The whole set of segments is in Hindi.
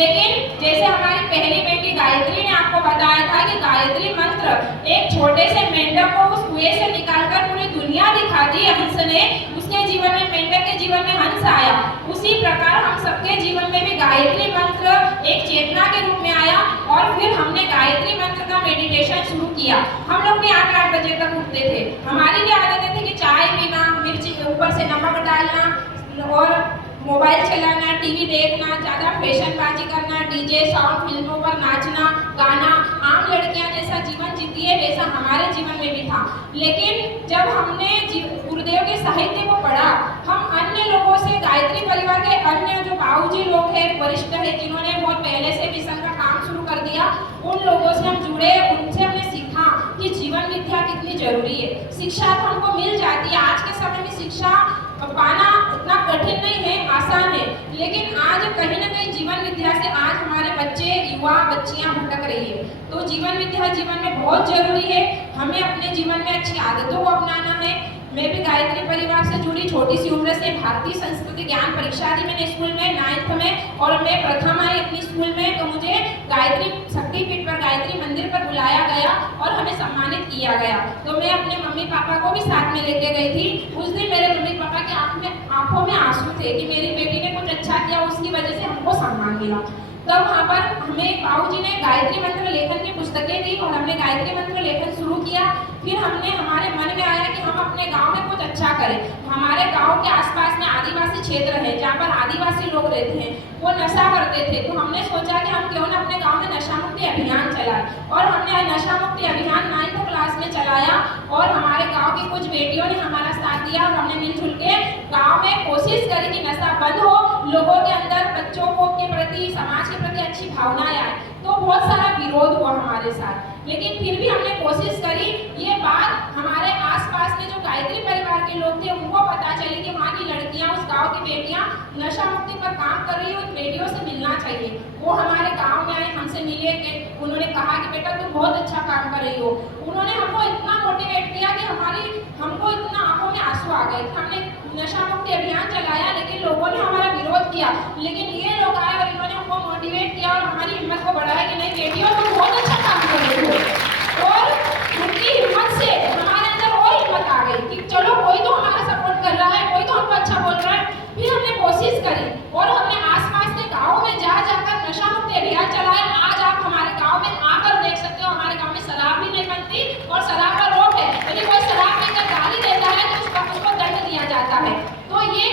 लेकिन जैसे हमारी पहली बेटी गायत्री ने आपको बताया था कि गायत्री मंत्र एक छोटे से मेंढक को उस कुएं से निकालकर पूरी दुनिया दिखा दी हंस ने, उसके जीवन में, मेंढक के जीवन में हंस आया। उसी प्रकार हम सबके जीवन में भी गायत्री मंत्र एक चेतना के रूप में आया और फिर हमने गायत्री मंत्र का मेडिटेशन शुरू किया। हम लोग भी 8 बजे तक उठते थे। हमारी क्या आदत थी कि चाय पीना, मिर्ची ऊपर से नमक डालना और मोबाइल चलाना, टीवी देखना, ज़्यादा फैशनबाजी करना, डीजे साउंड, फिल्मों पर नाचना गाना, आम लड़कियां जैसा जीवन जीती है वैसा हमारे जीवन में भी था। लेकिन जब हमने गुरुदेव के साहित्य को पढ़ा, हम अन्य लोगों से, गायत्री परिवार के अन्य जो बाबूजी लोग हैं, वरिष्ठ हैं, जिन्होंने बहुत पहले से मिशन का काम शुरू कर दिया, उन लोगों से हम जुड़े, उनसे हमने सीखा कि जीवन विद्या कितनी जरूरी है। शिक्षा तो हमको मिल जाती है, आज के समय में शिक्षा पाना उतना कठिन नहीं है, आसान है, लेकिन आज कहीं ना कहीं जीवन विद्या से आज हमारे बच्चे, युवा, बच्चियां भटक रही है। तो जीवन विद्या जीवन में बहुत जरूरी है। हमें अपने जीवन में अच्छी आदतों को अपनाना है। मैं भी गायत्री परिवार से जुड़ी, छोटी सी उम्र से भारतीय संस्कृति ज्ञान परीक्षा दी मैंने स्कूल में 9th में, और मैं प्रथम आई अपनी स्कूल में। तो मुझे गायत्री शक्तिपीठ पर, गायत्री मंदिर पर बुलाया गया और हमें सम्मानित किया गया। तो मैं अपने मम्मी पापा को भी साथ में लेके गई थी। उस दिन मेरे मम्मी पापा की आंखों में आंसू थे कि मेरी बेटी ने कुछ अच्छा किया, उसकी वजह से हमको सम्मान मिला। तब वहाँ पर हमें बाबूजी ने गायत्री मंत्र लेखन की पुस्तकें दी और हमने गायत्री मंत्र लेखन शुरू किया। फिर हमारे मन में आया कि हम अपने गांव में कुछ अच्छा करें। हमारे गांव के आसपास में आदिवासी क्षेत्र है जहाँ पर आदिवासी लोग रहते हैं, वो नशा करते थे। तो हमने सोचा कि हम क्यों ना अपने गांव में नशा मुक्ति अभियान चलाएं, और हमने नशा मुक्ति अभियान 9th क्लास में चलाया और हमारे गाँव की कुछ बेटियों ने हमारा साथ दिया और हमने मिलजुल के गाँव में कोशिश करी कि नशा बंद हो, लोगों के अंदर बच्चों को के प्रति, समाज के प्रति अच्छी भावनाएं आए। तो बहुत सारा विरोध हुआ हमारे साथ, लेकिन फिर भी हमने कोशिश करी। ये बात हमारे आसपास में जो गायत्री परिवार के लोग थे उनको पता चली कि वहाँ की लड़कियाँ, उस गांव की बेटियाँ नशा मुक्ति पर काम कर रही है, उन बेटियों से मिलना चाहिए। वो हमारे गांव में आए, हमसे मिले, उन्होंने कहा कि बेटा तुम बहुत अच्छा काम कर रही हो। उन्होंने हमको इतना मोटिवेट किया कि हमको इतना आंखों में आंसू आ गए। हमने नशा मुक्ति अभियान चलाया, लेकिन लोगों ने हमारा विरोध किया, लेकिन ये लोग आए और इन्होंने हमको मोटिवेट किया और हमारी हिम्मत को बढ़ाया कि नहीं बेटियों तुम बहुत अच्छा काम कर रही हो। और उनकी हिम्मत से हमारे अंदर और हिम्मत आ गई कि चलो कोई तो हमारा सपोर्ट कर रहा है, कोई तो हमको अच्छा बोल रहा है। फिर हमने कोशिश करी और हमने आसपास के गाँव में जाकर नशा मुक्ति अभियान चलाया। आज आप हमारे गाँव में आकर देख सकते हो, हमारे गाँव में शराब भी नहीं बनती और शराब का रोक है। यदि कोई शराब पीकर गाली देता है तो उसको दंड दिया जाता है। तो ये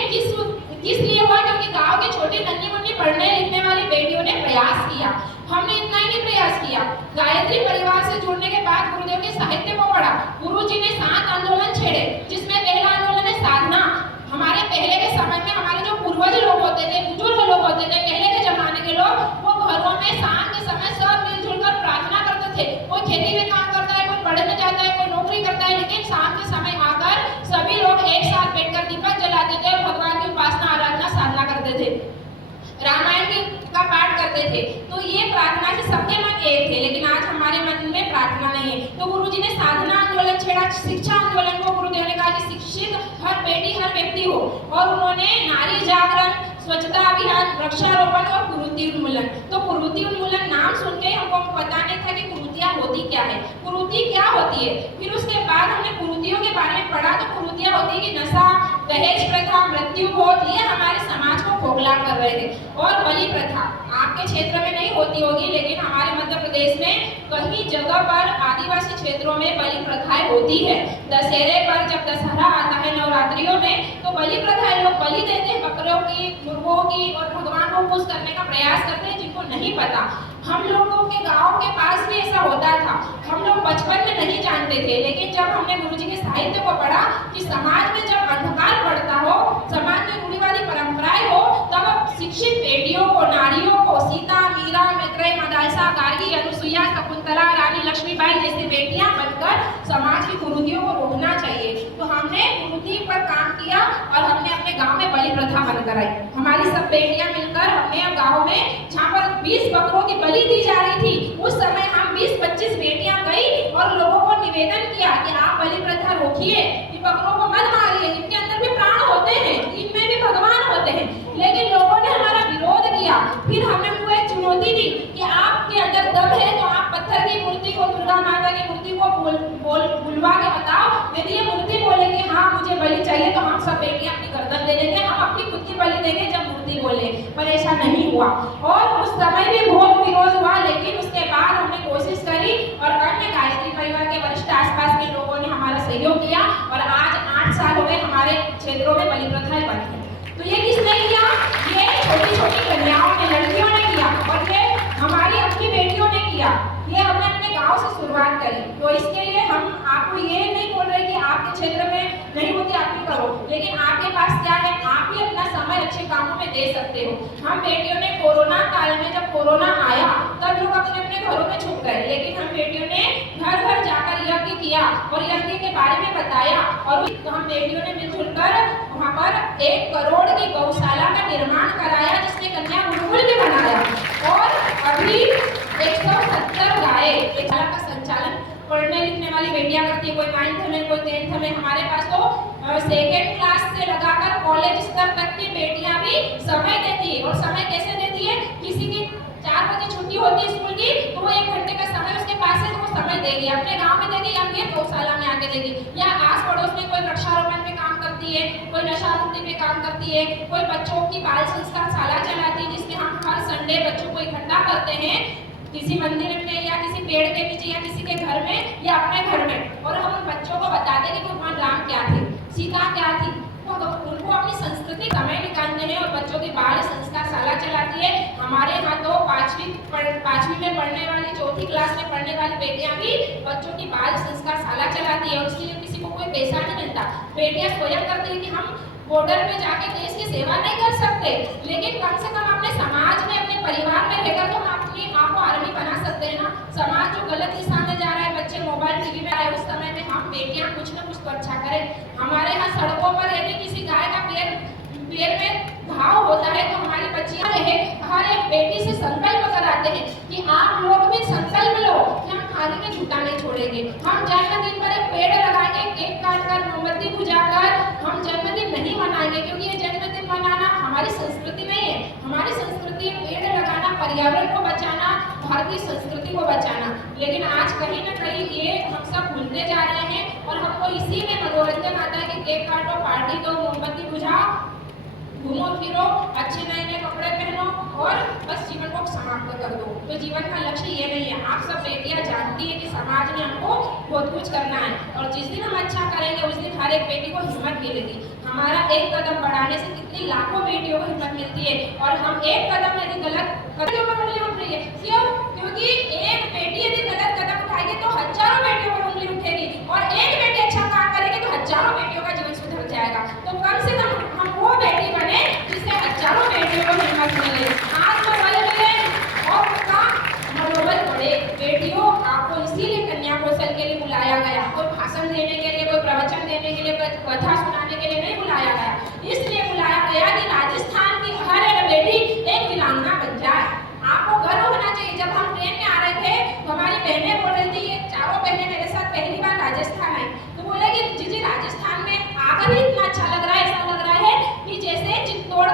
किस लिए हुआ? क्योंकि गांव की छोटी नन्ही मुन्नी पढ़ने लिखने वाली बेटियों ने प्रयास किया। हमने इतना ही नहीं प्रयास किया, गायत्री परिवार से जुड़ने के बाद गुरुदेव के साहित्य को पढ़ा। गुरुजी ने 7 आंदोलन छेड़े, जिसमें पहला आंदोलन है साधना। हमारे पहले के समय में हमारे जो पूर्वज लोग होते थे, बुजुर्ग लोग होते थे, पहले के जमाने के लोग, वो घरों में शाम के समय सब मिलजुल कर प्रार्थना करते थे। कोई खेती में काम करता है, कोई पढ़ने जाता है, कोई नौकरी करता है, लेकिन शाम के समय आकर सभी लोग एक साथ बैठकर दीपक जलाते थे और भगवान की उपासना, आराधना, साधना करते थे, रामायण का पाठ करते थे। तो ये प्रार्थना से सबके मन एक थे, लेकिन आज हमारे मन में प्रार्थना नहीं है। तो गुरुजी ने साधना आंदोलन छेड़ा। शिक्षा आंदोलन को गुरुदेव ने कहा कि शिक्षित हर बेटी, हर व्यक्ति हो, और उन्होंने नारी जागरण, स्वच्छता अभियान, वृक्षारोपण और कुरीति उन्मूलन। तो कुरीति उन्मूलन नाम सुन के हमको पता नहीं था कि कुरीतियाँ होती क्या है, कुरीति क्या होती है। फिर उसके बाद हमने कुरीतियों के बारे में पढ़ा। तो कुरीतियाँ होती है कि नशा, दहेज प्रथा, मृत्यु भोज, ये हमारे समाज को खोखला कर रहे थे। और बलि प्रथा आपके क्षेत्र में नहीं होती होगी, लेकिन हमारे मध्य प्रदेश में कई जगह पर आदिवासी क्षेत्रों में बलि प्रथाएं होती है। दशहरे पर जब दशहरा आता है, नवरात्रियों में, तो बलि प्रथाएं लोग बलि देते हैं, बकरियों की, मुर्गों की, और भगवान को खुश करने का प्रयास करते हैं, जिनको नहीं पता। हम लोगों के गांव के पास भी ऐसा होता था। हम लोग बचपन में नहीं जानते थे, लेकिन जब हमने गुरुजी के साहित्य को पढ़ा कि समाज में जब अंधकार बढ़ता हो, समाज में रूढ़िवादी परंपराएं हो, तब शिक्षित बेटियों को, नारियों को, सीता, मीरा, मैत्रेयी, मदालसा, गार्गी, अनुसुईया, शकुंतला, रानी लक्ष्मीबाई जैसी बेटियां बनकर समाज की कुरीतियों को रोकना चाहिए। तो हमने कुरीति पर काम किया और हमने अपने गांव में बलि प्रथा बंद कराई। हमारी सब बेटियां मिलकर हमने गांव में, जहाँ पर 20 बकरों की बलि दी जा रही थी, उस समय हम 20-25 बेटियां गई और लोगों को निवेदन किया कि आप बलि प्रथा रोकिए, कि बकरों को मत मारिए, इनके अंदर भी प्राण होते हैं, इनमें भी भगवान होते हैं। लेकिन लोगों ने हमारा विरोध किया। फिर हमने उनको एक बुलवा के बताओ, यदि ये मूर्ति बोलेगी हाँ मुझे बलि चाहिए तो हम सब बेटियां अपनी गर्दन दे देंगे, हम अपनी खुद की बलि देंगे जब मूर्ति बोले। पर ऐसा नहीं हुआ और उस समय भी बहुत विरोध हुआ, लेकिन उसके बाद हमने कोशिश करी और अन्य गायत्री परिवार के वरिष्ठ आसपास के लोगों ने हमारा सहयोग किया और आज 8 साल हो गए हमारे क्षेत्रों में बलि प्रथाएं बंद है। तो ये किसने किया? ये छोटी छोटी कन्याओं ने, लड़कियों ने किया और ये हमारी अपनी बेटियों ने किया। ये हमने अपने गांव से शुरुआत करी। तो इसके लिए हम आपको ये नहीं बोल रहे कि आपके क्षेत्र में नहीं होती आप भी करो, लेकिन आपके पास क्या है, आप भी अपना समय अच्छे कामों में दे सकते हो। हम बेटियों ने कोरोना काल में, जब कोरोना आया तब लोग अपने अपने घरों में छुप गए, लेकिन हम बेटियों ने घर घर जाकर यज्ञ किया और यज्ञ के बारे में बताया और हम बेटियों ने मिलजुल कर वहाँ पर 1 करोड़ की गौशाला का निर्माण कराया, जिसने कन्या गुरुकुल भी बनाया और अभी 170 गाय गौशाला का संचालन पढ़ने लिखने वाली बेटियां करती है, कोई 9th में, कोई 10th में। हमारे पास तो सेकेंड क्लास से लगाकर कॉलेज स्तर तक की बेटियां भी समय देती है। और समय कैसे देती है? किसी की 4 बजे छुट्टी होती है स्कूल की तो वो 1 घंटे का समय उसके पास है तो वो समय देगी, अपने गांव में देगी या फिर गौशाला में आके देगी, या आस पड़ोस में कोई वृक्षारोपण पे काम करती है, कोई नशा मुक्ति पे काम करती है, कोई बच्चों की बाल संस्कार शाला चलाती है जिसमें हम हर संडे बच्चों को इकट्ठा करते हैं किसी मंदिर में या किसी पेड़ के नीचे या किसी के घर में या अपने घर में, और हम उन बच्चों को बताते हैं कि भगवान राम क्या थे, सीता क्या थी, उनको अपनी संस्कृति समय निकालते हैं और बच्चों की बाल संस्कार शाला चलाती है। हमारे यहाँ तो 5वीं में पढ़ने वाली, 4थी क्लास में पढ़ने वाली बेटियां भी बच्चों की बाल संस्कार शाला चलाती है और इसके लिए किसी को कोई पैसा नहीं मिलता। बेटियां स्वयं करती है कि हम बॉर्डर में जाके देश की सेवा नहीं कर सकते, लेकिन कम से कम अपने समाज में, अपने परिवार में रहकर तो हम अपनी आप को आर्मी बना सकते हैं ना। समाज जो गलत दिशा में जा रहा है, बच्चे मोबाइल टीवी में आए, उस समय में हम बेटियां कुछ ना कुछ तो अच्छा करें। हमारे यहाँ सड़कों पर यदि किसी गाय का पैर में घाव होता है तो हमारी बच्चियां हर एक बेटी से संकल्प कराते हैं कि आप लोग भी संकल्प लो कि हम थाली में जूता नहीं छोड़ेंगे, हम जन्मदिन पर एक पेड़ लगाएंगे, केक काटकर, मोमबत्ती बुझाकर हम जन्मदिन नहीं मनाएंगे, क्योंकि ये जन्मदिन मनाना हमारी संस्कृति नहीं है। हमारी संस्कृति है पेड़ लगाना, पर्यावरण को बचाना, भारतीय संस्कृति को बचाना। लेकिन आज कहीं ना कहीं ये हम सब भूलते जा रहे हैं और हमको इसी में मनोरंजन आता है कि केक काटो, पार्टी दो, मोमबत्ती बुझाओ, घूमो फिरो, अच्छे नए नए कपड़े पहनो और बस जीवन को समाप्त कर दो। तो जीवन का लक्ष्य ये नहीं है। आप सब बेटियां जानती है कि समाज में हमको बहुत कुछ करना है और जिस दिन हम अच्छा करेंगे उस दिन हर एक बेटी को हिम्मत मिलेगी। हमारा एक कदम बढ़ाने से कितनी लाखों बेटियों को हिम्मत मिलती है और हम एक कदम यदि गलत कदम पर उंगली उठ रही है, क्यों? क्योंकि एक बेटी यदि गलत कदम उठाएगी तो हजारों बेटियों पर उंगली उठेगी और एक बेटी अच्छा काम करेगी तो हजारों बेटियों का जीवन सुधर जाएगा। तो कम से कम हम वो बेटी बने जिससे हजारों बेटियों को हिम्मत मिले, आत्मबल मिले और उनका मनोबल बढ़े। बेटियों, आपको इसीलिए कन्या कौशल के लिए बुलाया गया, कोई भाषण देने के लिए, कोई प्रवचन देने के लिए, कोई कथा सुनाने के लिए नहीं बुलाया गया। इसलिए बुलाया गया कि राजस्थान की हर एक बेटी एक वीरांगना बन जाए। आपको गर्व होना चाहिए। जब हम ट्रेन में आ रहे थे तो हमारी बहनें बोल रही थी, ये चारों बहनें मेरे साथ पहली बार राजस्थान आई, तो बोले कि जीजी राजस्थान में आकर ही इतना अच्छा लग रहा है, ऐसा लग रहा है कि जैसे चित्तौड़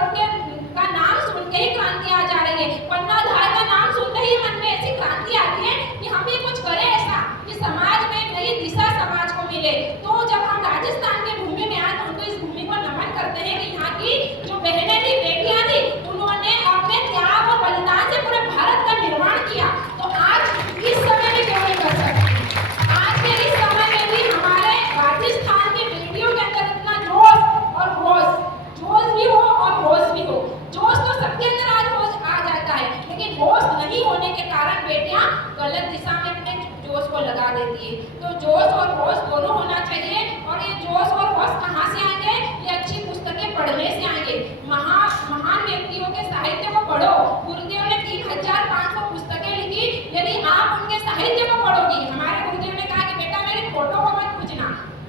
का नाम सुन के ही क्रांति आ जा रही है, पन्ना धार का नाम सुनते ही मन में ऐसी क्रांति आती है कि हम भी कुछ करें ऐसा कि समाज में नई दिशा समाज को मिले। तो जब हम राजस्थान की भूमि में आए तो उनको इस भूमि को नमन करते हैं कि यहाँ की जो बहनें थी, बेटियां थी, उन्होंने अपने त्याग और बलिदान से पूरे भारत का निर्माण किया। तो आज इस समय में क्यों नहीं कर सकते? आज के इस समय में भी हमारे राजस्थान की बेटियों के अंदर इतना जोश और जोश भी हो और होश भी हो। जोश तो सबके अंदर आज होश आ जाता है, लेकिन होश नहीं होने के कारण बेटियां गलत दिशा में अपने जोश को लगा देती है। तो जोश और होश दोनों होना चाहिए और ये जोश और होश कहाँ से आएंगे? ये अच्छी पुस्तकें पढ़ने से आएंगे। महान व्यक्तियों के साहित्य को पढ़ो। गुरुदेव ने 3500 पुस्तकें लिखी। यदि आप उनके साहित्य को पढ़ोगी, हमारे गुरुदेव ने कहा कि बेटा मेरी फोटो को मत पूछना,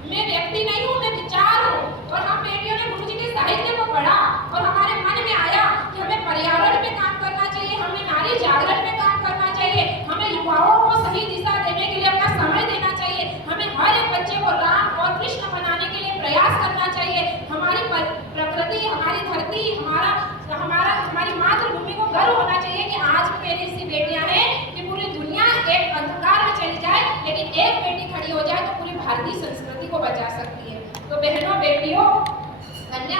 मैं व्यक्ति नहीं हूँ, मैं विचार हूँ। और हम बेटियों ने गुरु जी के साहित्य को पढ़ा और हमारे मन में आया कि हमें पर्यावरण पे काम करना चाहिए, हमें नारी जागरण पे काम करना चाहिए, हमें युवाओं को सही दिशा देने के लिए अपना समय देना चाहिए, हमें हर एक बच्चे को राम और कृष्ण बनाने के लिए प्रयास करना चाहिए। हमारी प्रकृति, हमारी धरती, हमारी मातृभूमि को गर्व होना चाहिए कि आज मेरे भारतीय संस्कृति को बचा सकती है। तो बहनों बेटियों, कन्या